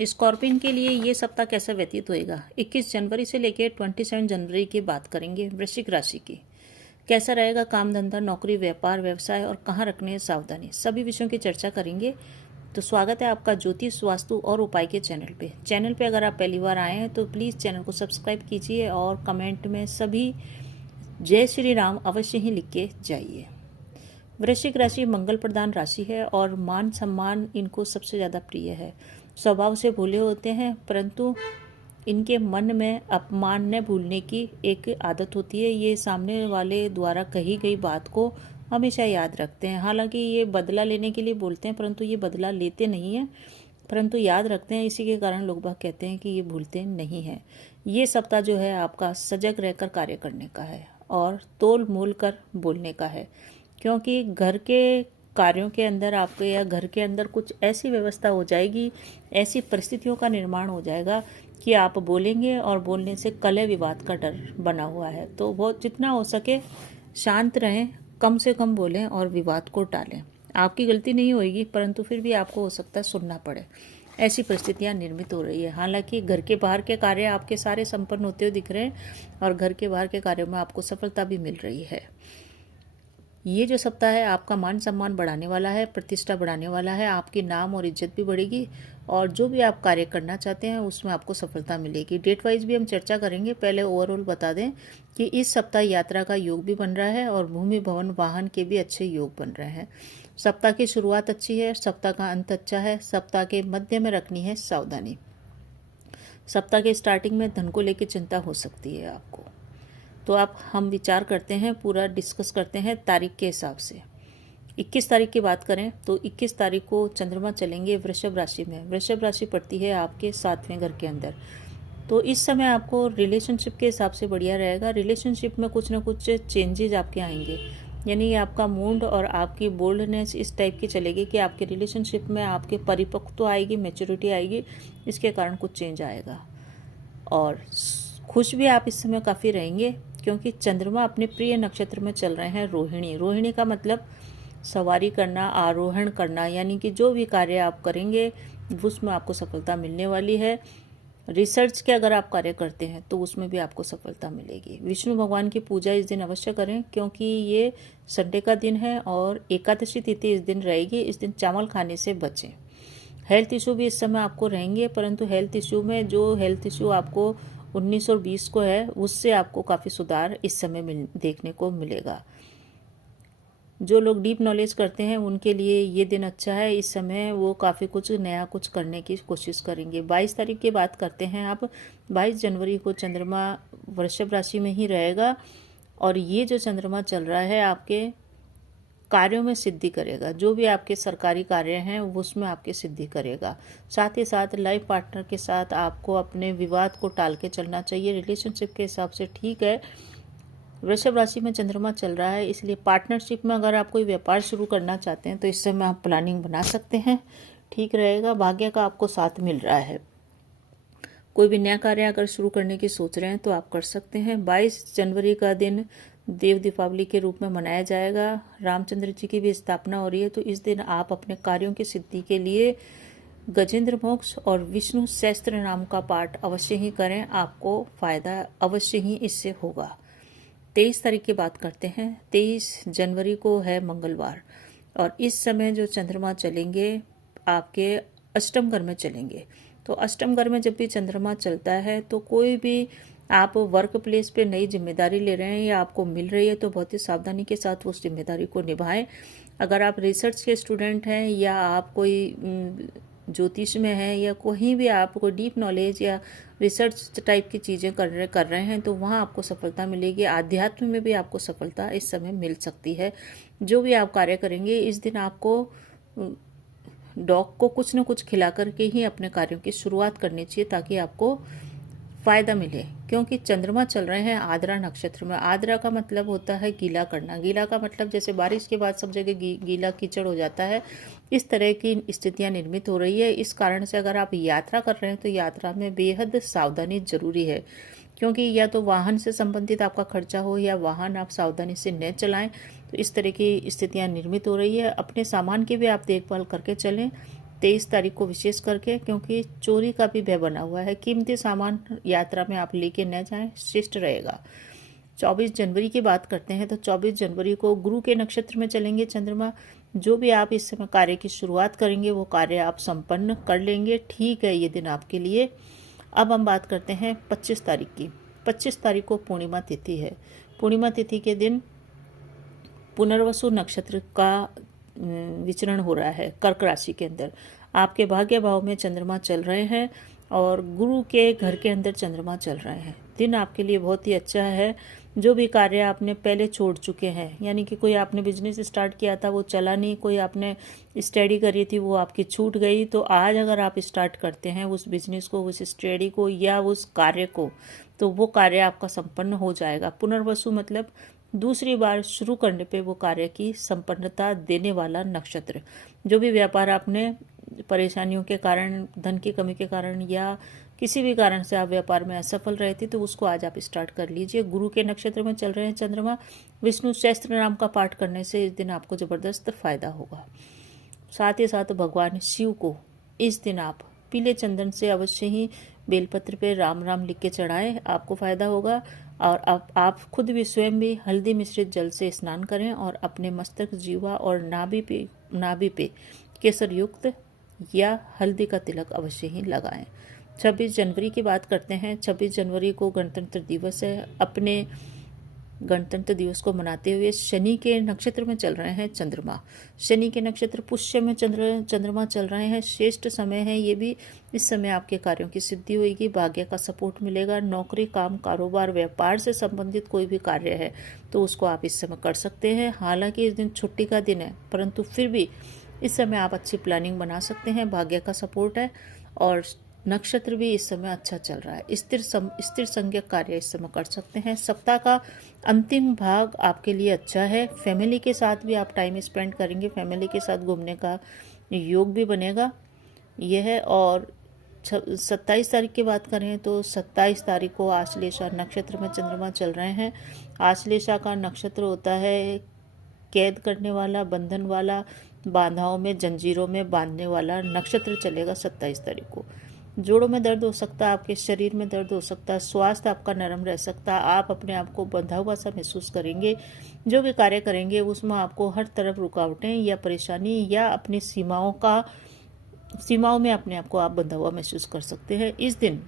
Scorpion के लिए ये सप्ताह कैसा व्यतीत होएगा। 21 जनवरी से लेकर 27 जनवरी की बात करेंगे वृश्चिक राशि की। कैसा रहेगा काम धंधा, नौकरी, व्यापार, व्यवसाय और कहाँ रखने हैं सावधानी, सभी विषयों की चर्चा करेंगे। तो स्वागत है आपका ज्योतिष, वास्तु और उपाय के चैनल पे अगर आप पहली बार आए हैं तो प्लीज़ चैनल को सब्सक्राइब कीजिए और कमेंट में सभी जय श्री राम अवश्य ही लिख के जाइए। वृश्चिक राशि मंगल प्रधान राशि है और मान सम्मान इनको सबसे ज़्यादा प्रिय है। स्वभाव से भोले होते हैं, परंतु इनके मन में अपमान न भूलने की एक आदत होती है। ये सामने वाले द्वारा कही गई बात को हमेशा याद रखते हैं। हालांकि ये बदला लेने के लिए बोलते हैं, परंतु ये बदला लेते नहीं हैं, परंतु याद रखते हैं। इसी के कारण लोग बाग कहते हैं कि ये भूलते नहीं हैं। ये सप्ताह जो है आपका सजग रहकर कार्य करने का है और तोल मोल कर बोलने का है, क्योंकि घर के कार्यों के अंदर आपके या घर के अंदर कुछ ऐसी व्यवस्था हो जाएगी, ऐसी परिस्थितियों का निर्माण हो जाएगा कि आप बोलेंगे और बोलने से कलह विवाद का डर बना हुआ है। तो बहुत जितना हो सके शांत रहें, कम से कम बोलें और विवाद को टालें। आपकी गलती नहीं होगी, परंतु फिर भी आपको हो सकता है सुनना पड़े। ऐसी परिस्थितियां निर्मित हो रही है। हालांकि घर के बाहर के कार्य आपके सारे संपन्न होते हुए दिख रहे हैं और घर के बाहर के कार्यों में आपको सफलता भी मिल रही है। ये जो सप्ताह है आपका मान सम्मान बढ़ाने वाला है, प्रतिष्ठा बढ़ाने वाला है, आपकी नाम और इज्जत भी बढ़ेगी और जो भी आप कार्य करना चाहते हैं उसमें आपको सफलता मिलेगी। डेट वाइज भी हम चर्चा करेंगे। पहले ओवरऑल बता दें कि इस सप्ताह यात्रा का योग भी बन रहा है और भूमि भवन वाहन के भी अच्छे योग बन रहे हैं। सप्ताह की शुरुआत अच्छी है, सप्ताह का अंत अच्छा है। सप्ताह के मध्य में रखनी है सावधानी। सप्ताह के स्टार्टिंग में धन को लेकर चिंता हो सकती है आपको। तो आप हम विचार करते हैं, पूरा डिस्कस करते हैं तारीख के हिसाब से। 21 तारीख की बात करें तो 21 तारीख को चंद्रमा चलेंगे वृषभ राशि में। वृषभ राशि पड़ती है आपके 7वें घर के अंदर। तो इस समय आपको रिलेशनशिप के हिसाब से बढ़िया रहेगा। रिलेशनशिप में कुछ ना कुछ चेंजेज आपके आएंगे, यानी आपका मूड और आपकी बोल्डनेस इस टाइप की चलेगी कि आपके रिलेशनशिप में आपके परिपक्वता आएगी, मैच्योरिटी आएगी। इसके कारण कुछ चेंज आएगा और खुश भी आप इस समय काफ़ी रहेंगे, क्योंकि चंद्रमा अपने प्रिय नक्षत्र में चल रहे हैं रोहिणी। रोहिणी का मतलब सवारी करना, आरोहण करना, यानी कि जो भी कार्य आप करेंगे उसमें आपको सफलता मिलने वाली है। रिसर्च के अगर आप कार्य करते हैं तो उसमें भी आपको सफलता मिलेगी। विष्णु भगवान की पूजा इस दिन अवश्य करें, क्योंकि ये संडे का दिन है और एकादशी तिथि इस दिन रहेगी। इस दिन चावल खाने से बचें। हेल्थ इशू भी इस समय आपको रहेंगे, परंतु हेल्थ इशू में जो हेल्थ इशू आपको 19 और 20 को है उससे आपको काफ़ी सुधार इस समय देखने को मिलेगा। जो लोग डीप नॉलेज करते हैं उनके लिए ये दिन अच्छा है। इस समय वो काफ़ी कुछ नया कुछ करने की कोशिश करेंगे। 22 तारीख की बात करते हैं आप। 22 जनवरी को चंद्रमा वृषभ राशि में ही रहेगा और ये जो चंद्रमा चल रहा है आपके कार्यों में सिद्धि करेगा। जो भी आपके सरकारी कार्य हैं उसमें आपके सिद्धि करेगा। साथ ही साथ लाइफ पार्टनर के साथ आपको अपने विवाद को टाल के चलना चाहिए। रिलेशनशिप के हिसाब से ठीक है। वृषभ राशि में चंद्रमा चल रहा है, इसलिए पार्टनरशिप में अगर आप कोई व्यापार शुरू करना चाहते हैं तो इस समय आप प्लानिंग बना सकते हैं, ठीक रहेगा। भाग्य का आपको साथ मिल रहा है। कोई भी नया कार्य अगर शुरू करने की सोच रहे हैं तो आप कर सकते हैं। 22 जनवरी का दिन देव दीपावली के रूप में मनाया जाएगा। रामचंद्र जी की भी स्थापना हो रही है, तो इस दिन आप अपने कार्यों की सिद्धि के लिए गजेंद्र मोक्ष और विष्णु सहस्त्र नाम का पाठ अवश्य ही करें। आपको फायदा अवश्य ही इससे होगा। 23 तारीख की बात करते हैं। 23 जनवरी को है मंगलवार और इस समय जो चंद्रमा चलेंगे आपके अष्टम घर में चलेंगे। तो अष्टम घर में जब भी चंद्रमा चलता है तो कोई भी आप वर्क प्लेस पे नई जिम्मेदारी ले रहे हैं या आपको मिल रही है तो बहुत ही सावधानी के साथ उस जिम्मेदारी को निभाएं। अगर आप रिसर्च के स्टूडेंट हैं या आप कोई ज्योतिष में हैं या कहीं भी आप कोई डीप नॉलेज या रिसर्च टाइप की चीज़ें कर रहे हैं तो वहाँ आपको सफलता मिलेगी। आध्यात्म में भी आपको सफलता इस समय मिल सकती है। जो भी आप कार्य करेंगे इस दिन आपको डॉग को कुछ न कुछ खिला करके ही अपने कार्यों की शुरुआत करनी चाहिए, ताकि आपको फ़ायदा मिले। क्योंकि चंद्रमा चल रहे हैं आद्रा नक्षत्र में। आद्रा का मतलब होता है गीला करना। गीला का मतलब जैसे बारिश के बाद सब जगह गीला कीचड़ हो जाता है, इस तरह की स्थितियां निर्मित हो रही है। इस कारण से अगर आप यात्रा कर रहे हैं तो यात्रा में बेहद सावधानी जरूरी है, क्योंकि या तो वाहन से संबंधित आपका खर्चा हो या वाहन आप सावधानी से न चलाएं। तो इस तरह की स्थितियां निर्मित हो रही है। अपने सामान की भी आप देखभाल करके चलें, 23 तारीख को विशेष करके, क्योंकि चोरी का भी भय बना हुआ है। कीमती सामान यात्रा में आप लेके न जाएं, शिष्ट रहेगा। 24 जनवरी की बात करते हैं तो 24 जनवरी को गुरु के नक्षत्र में चलेंगे चंद्रमा। जो भी आप इस समय कार्य की शुरुआत करेंगे वो कार्य आप संपन्न कर लेंगे। ठीक है ये दिन आपके लिए। अब हम बात करते हैं 25 तारीख की। 25 तारीख को पूर्णिमा तिथि है। पूर्णिमा तिथि के दिन पुनर्वसु नक्षत्र का विचरण हो रहा है कर्क राशि के अंदर। आपके भाग्य भाव में चंद्रमा चल रहे हैं और गुरु के घर के अंदर चंद्रमा चल रहे हैं। दिन आपके लिए बहुत ही अच्छा है। जो भी कार्य आपने पहले छोड़ चुके हैं, यानी कि कोई आपने बिजनेस स्टार्ट किया था वो चला नहीं, कोई आपने स्टडी करी थी वो आपकी छूट गई, तो आज अगर आप स्टार्ट करते हैं उस बिजनेस को, उस स्टडी को या उस कार्य को, तो वो कार्य आपका संपन्न हो जाएगा। पुनर्वसु मतलब दूसरी बार शुरू करने पे वो कार्य की संपन्नता देने वाला नक्षत्र। जो भी व्यापार आपने परेशानियों के कारण, धन की कमी के कारण या किसी भी कारण से आप व्यापार में असफल रहे थे, तो उसको आज आप स्टार्ट कर लीजिए। गुरु के नक्षत्र में चल रहे हैं चंद्रमा। विष्णु सहस्त्र नाम का पाठ करने से इस दिन आपको जबरदस्त फायदा होगा। साथ ही साथ भगवान शिव को इस दिन आप पीले चंदन से अवश्य ही बेलपत्र पे राम राम लिख के चढ़ाएं, आपको फायदा होगा। और आप खुद भी स्वयं भी हल्दी मिश्रित जल से स्नान करें और अपने मस्तक, जीवा और नाभि पे केसर युक्त या हल्दी का तिलक अवश्य ही लगाएं। 26 जनवरी की बात करते हैं। 26 जनवरी को गणतंत्र दिवस है। अपने गणतंत्र दिवस को मनाते हुए शनि के नक्षत्र में चल रहे हैं चंद्रमा। शनि के नक्षत्र पुष्य में चंद्रमा चल रहे हैं। श्रेष्ठ समय है ये भी। इस समय आपके कार्यों की सिद्धि होगी, भाग्य का सपोर्ट मिलेगा। नौकरी, काम, कारोबार, व्यापार से संबंधित कोई भी कार्य है तो उसको आप इस समय कर सकते हैं। हालांकि इस दिन छुट्टी का दिन है, परंतु फिर भी इस समय आप अच्छी प्लानिंग बना सकते हैं। भाग्य का सपोर्ट है और नक्षत्र भी इस समय अच्छा चल रहा है। स्थिर संज्ञक कार्य इस समय कर सकते हैं। सप्ताह का अंतिम भाग आपके लिए अच्छा है। फैमिली के साथ भी आप टाइम स्पेंड करेंगे, फैमिली के साथ घूमने का योग भी बनेगा यह है। और 27 तारीख की बात करें तो 27 तारीख को आश्लेषा नक्षत्र में चंद्रमा चल रहे हैं। आश्लेषा का नक्षत्र होता है कैद करने वाला, बंधन वाला, बाधाओं में, जंजीरों में बांधने वाला नक्षत्र चलेगा 27 तारीख को। जोड़ों में दर्द हो सकता है, आपके शरीर में दर्द हो सकता है, स्वास्थ्य आपका नरम रह सकता है, आप अपने आप को बंधा हुआ सा महसूस करेंगे। जो भी कार्य करेंगे उसमें आपको हर तरफ रुकावटें या परेशानी या अपनी सीमाओं में अपने आप को आप बंधा हुआ महसूस कर सकते हैं। इस दिन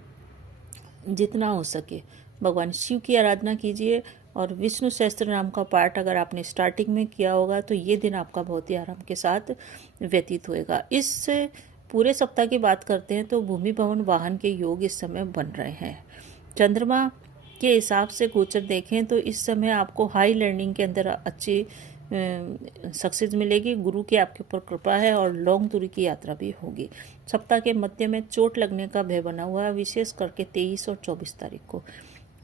जितना हो सके भगवान शिव की आराधना कीजिए और विष्णु सहस्त्र नाम का पाठ अगर आपने स्टार्टिंग में किया होगा तो ये दिन आपका बहुत ही आराम के साथ व्यतीत होएगा। इस पूरे सप्ताह की बात करते हैं तो भूमि, भवन, वाहन के योग इस समय बन रहे हैं। चंद्रमा के हिसाब से गोचर देखें तो इस समय आपको हाई लर्निंग के अंदर अच्छी सक्सेस मिलेगी। गुरु की आपके ऊपर कृपा है और लॉन्ग दूरी की यात्रा भी होगी। सप्ताह के मध्य में चोट लगने का भय बना हुआ है, विशेष करके 23 और 24 तारीख को।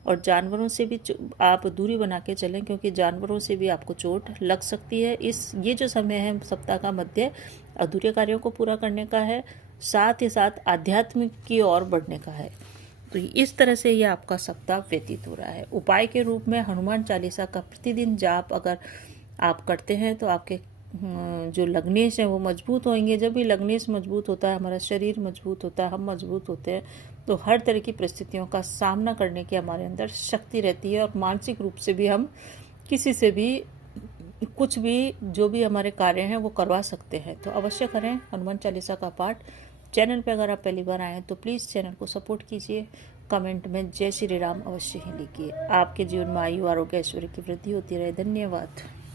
और जानवरों से भी आप दूरी बना के चलें, क्योंकि जानवरों से भी आपको चोट लग सकती है। ये जो समय है सप्ताह का मध्य अधूरे कार्यों को पूरा करने का है, साथ ही साथ आध्यात्मिक की ओर बढ़ने का है। तो इस तरह से ये आपका सप्ताह व्यतीत हो रहा है। उपाय के रूप में हनुमान चालीसा का प्रतिदिन जाप अगर आप करते हैं तो आपके जो लग्नेश हैं वो मजबूत होंगे। जब भी लग्नेश मजबूत होता है, हमारा शरीर मजबूत होता है, हम मजबूत होते हैं, तो हर तरह की परिस्थितियों का सामना करने की हमारे अंदर शक्ति रहती है और मानसिक रूप से भी हम किसी से भी कुछ भी जो भी हमारे कार्य हैं वो करवा सकते हैं। तो अवश्य करें हनुमान चालीसा का पाठ। चैनल पर अगर आप पहली बार आएँ तो प्लीज़ चैनल को सपोर्ट कीजिए। कमेंट में जय श्री राम अवश्य ही लिखिए। आपके जीवन में आयु, आरोग्य, ऐश्वर्य की वृद्धि होती रहे। धन्यवाद।